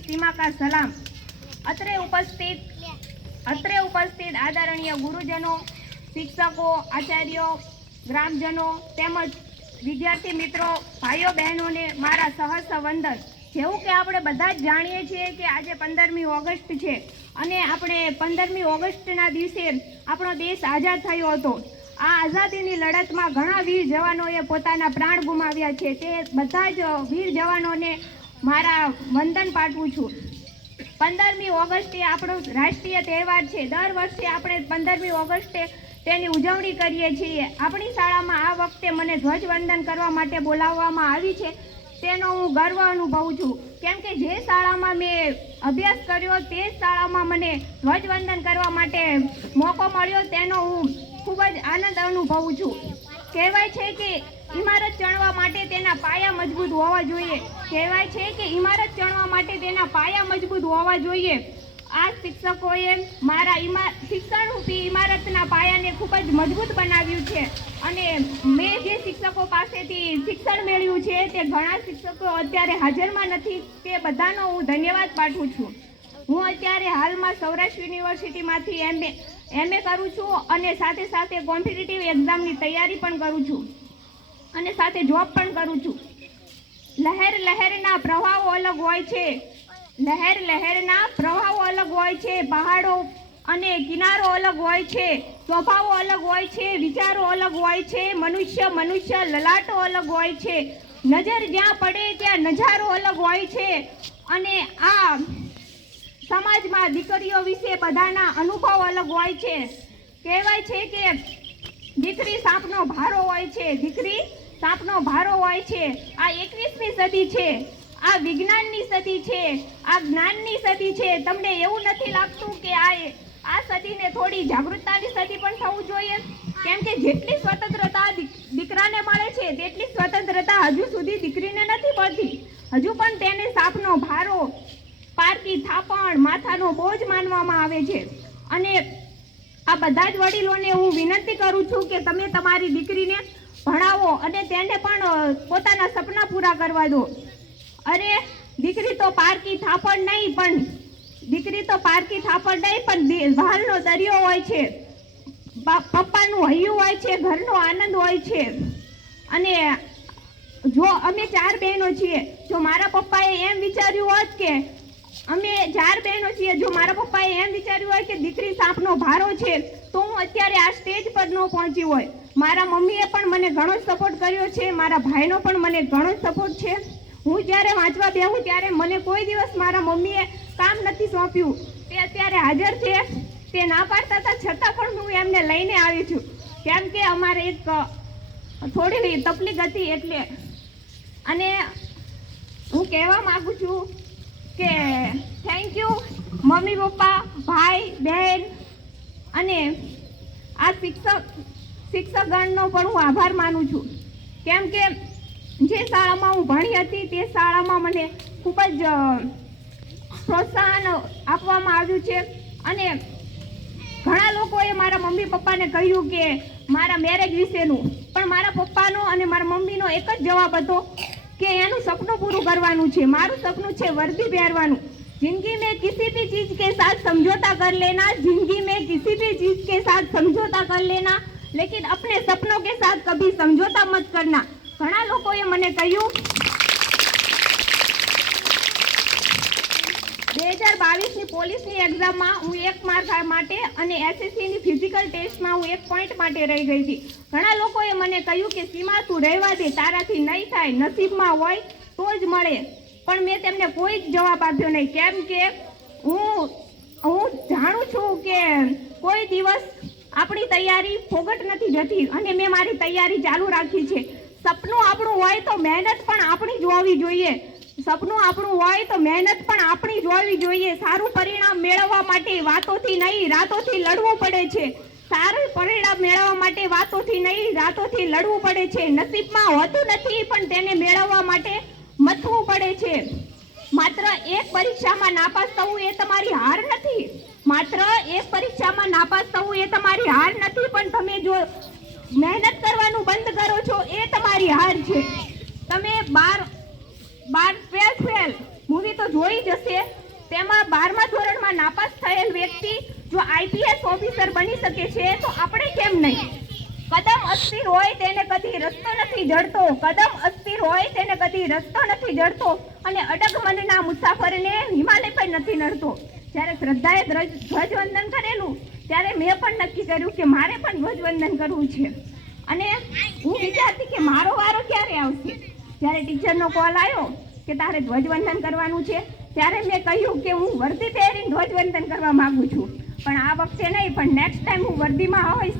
की सीमा का सलाम। અત્રે ઉપસ્થિત આદરણીય ગુરુજનો, શિક્ષકો, આચાર્યો, ગ્રામજનો તેમજ વિદ્યાર્થી મિત્રો, ભાઈઓ બહેનોને મારા સહસ્ર વંદન। જેવું કે આપણે બધા જ જાણીએ છીએ કે આજે 15મી ઓગસ્ટ છે અને આપણે 15મી ઓગસ્ટના દિવસે આપણો દેશ આઝાદ થયો હતો। આ આઝાદીની લડતમાં ઘણા વીર જવાનોએ પોતાના પ્રાણ ગુમાવ્યા છે। તે બધા જ વીર જવાનોને મારા વંદન પાઠવું છું। 15મી ઓગસ્ટ એ આપણો રાષ્ટ્રીય તહેવાર છે। દર વર્ષે આપણે 15મી ઓગસ્ટે તેની ઉજવણી કરીએ છીએ। આપણી શાળામાં આ વખતે મને ધ્વજવંદન કરવા માટે બોલાવવામાં આવી છે, તેનો હું ગર્વ અનુભવું છું, કેમ કે જે શાળામાં મેં અભ્યાસ કર્યો તે શાળામાં મને ધ્વજવંદન કરવા માટે મોકો મળ્યો, તેનો હું ખૂબ જ આનંદ અનુભવું છું। કહેવાય છે કે ઇમારત ચણવા માટે તેના પાયા મજબૂત હોવા જોઈએ। કહેવાય છે કે ઇમારત ચણવા માટે તેના પાયા મજબૂત હોવા જોઈએ। આ શિક્ષકોએ મારા શિક્ષણરૂપી ઇમારતના પાયાને ખૂબ જ મજબૂત બનાવ્યું છે અને મેં જે શિક્ષકો પાસેથી શિક્ષણ મેળવ્યું છે તે ઘણા શિક્ષકો અત્યારે હાજરમાં નથી, તે બધાનો હું ધન્યવાદ પાઠવું છું। હું અત્યારે હાલમાં સૌરાષ્ટ્ર યુનિવર્સિટીમાંથી એમએ કરું છું અને સાથે સાથે કોમ્પિટિટિવ એક્ઝામની તૈયારી પણ કરું છું અને સાથે જોબ પણ કરું છું। લહેરના પ્રવાહો અલગ હોય છે, લહેરના પ્રવાહો અલગ હોય છે, પહાડો અને કિનારો અલગ હોય છે, સ્વભાવો અલગ હોય છે, વિચારો અલગ હોય છે, મનુષ્ય લલાટો અલગ હોય છે, નજર જ્યાં પડે ત્યાં નજારો અલગ હોય છે અને આ સમાજમાં દીકરીઓ વિશે બધાના અનુભવ અલગ હોય છે। કહેવાય છે કે દીકરી સાપનો ભારો હોય છે, દીકરી સાપનો ભારો હોય છે। આ 21મી સદી છે, આ વિજ્ઞાનની સદી છે, આ જ્ઞાનની સદી છે। તમને એવું નથી લાગતું કે આ સદીને થોડી જાગૃતતાની સદી પણ થવું જોઈએ? કેમ કે જેટલી સ્વતંત્રતા દીકરાને મળે છે તેટલી સ્વતંત્રતા હજુ સુધી દીકરીને નથી મળતી। હજુ પણ તેને સાપનો ભારો, પારકી થાપણ, માથાનો બોજ માનવામાં આવે છે અને આ બધા જ વડીલોને હું વિનંતી કરું છું કે તમે તમારી દીકરીને ભણાવો અને તેને પણ પોતાના સપના પૂરા કરવા દો। અરે દીકરી તો પારકી થાપણ નહીં પણ વહાલનો દરિયો હોય છે, પપ્પાનું હૈયું હોય છે, ઘરનો આનંદ હોય છે। અને જો અમે 4 બહેનો છીએ, જો મારા પપ્પાએ એમ વિચાર્યું હોત કે જો મારા પપ્પાએ એમ વિચાર્યું હોય કે દીકરી સાપનો ભારો છે તો હું અત્યારે આ સ્ટેજ પર ન પહોંચી હોય। મારા મમ્મીએ પણ મને ઘણો સપોર્ટ કર્યો છે, મારા ભાઈનો પણ મને ઘણો સપોર્ટ છે। હું જ્યારે વાંચવા બેહું ત્યારે મને કોઈ દિવસ મારા મમ્મીએ કામ નથી સોંપ્યું। તે અત્યારે હાજર છે, તે ના પાડતા હતા છતાં પણ હું એમને લઈને આવી છું, કેમ કે અમારે એક થોડી તકલીફ હતી એટલે। અને હું કહેવા માંગુ છું કે થેન્ક યુ મમ્મી, પપ્પા, ભાઈ, બહેન અને આ શિક્ષકગણનો પણ હું આભાર માનું છું, કેમ કે જે શાળામાં હું ભણી હતી તે શાળામાં મને ખૂબ જ પ્રોત્સાહન આપવામાં આવ્યું છે અને ઘણા લોકોએ મારા મમ્મી પપ્પાને કહ્યું કે મારા મેરેજ વિશેનું, પણ મારા પપ્પાનો અને મારા મમ્મીનો એક જ જવાબ હતો કે એનું સપનું પૂરું કરવાનું છે। મારું સપનું છે વર્દી પહેરવાનું। जिंदगी में किसी भी चीज के साथ समझौता कर लेना, जिंदगी में किसी भी चीज के साथ समझौता कर लेना, लेकिन अपने सपनों के साथ कभी समझौता मत करना। ઘણા લોકોએ મને કહ્યું 2022ની પોલીસની એક્ઝામમાં હું 1 માર્ક માટે અને એસએસસીની ફિઝિકલ ટેસ્ટમાં હું 1 પોઈન્ટ માટે રહી ગઈ હતી। ઘણા લોકોએ મને કહ્યું કે સીમા તું રહેવા દે, તારાથી નહીં થાય, નસીબમાં હોય તો જ મળે, પણ મેં તેમને કોઈ જ જવાબ આપ્યો નહીં, કેમ કે હું જાણું છું કે કોઈ દિવસ આપણી તૈયારી ફોગટ નથી જતી અને મેં મારી તૈયારી ચાલુ રાખી છે। સપનું આપણું હોય તો મહેનત પણ આપણી જ હોવી જોઈએ। સારું પરિણામ મેળવવા માટે વાતોથી નહીં રાતોથી લડવું પડે છે। સારું પરિણામ મેળવવા માટે વાતોથી નહીં રાતોથી લડવું પડે છે। નસીબમાં હોતું નથી પણ તેને મેળવવા માટે મથવું પડે છે। માત્ર એક પરીક્ષામાં નાપાસ થવું એ તમારી હાર નથી, પણ તમે જો મહેનત કરવાનું બંધ કરો છો એ તમારી હાર છે। તમે 12 12 મૂવી તો જોઈ જ હશે, તેમાં 12મા ધોરણમાં નાપાસ થયેલ વ્યક્તિ જો આઈપીએસ ઓફિસર બની શકે છે તો આપણે કેમ નહીં? કદમ અસ્થિર હોય તેને કદી રસ્તો નથી જડતો, કદમ અસ્થિર હોય તેને કદી રસ્તો નથી જડતો, અને અડગ મનના મુસાફરને હિમાલય પર નથી નડતો. જ્યારે શ્રદ્ધાએ ધ્વજવંદન કરેલું ત્યારે મેં પણ નક્કી કર્યું કે મારે પણ ધ્વજવંદન કરવું છે. અને હું વિચારતી કે મારો વારો ક્યારે આવશે. જ્યારે ટીચરનો કોલ આવ્યો કે તારે ધ્વજવંદન કરવાનું છે, ત્યારે મેં કહ્યું કે હું વર્દી પહેરીને ધ્વજવંદન કરવા માંગુ છું, પણ આ વખતે નહીં, પણ નેક્સ્ટ ટાઈમ હું વર્દીમાં હોઈશ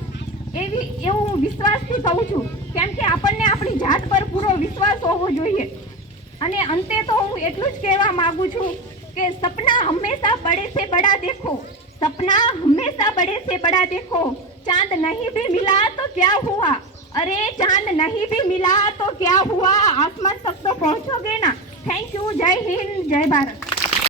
એવું હું વિશ્વાસથી કહું છું. કેમ કે આપણને આપણી જાત પર પૂરો વિશ્વાસ હોવો જોઈએ. અને અંતે તો હું એટલું જ કહેવા માંગુ છું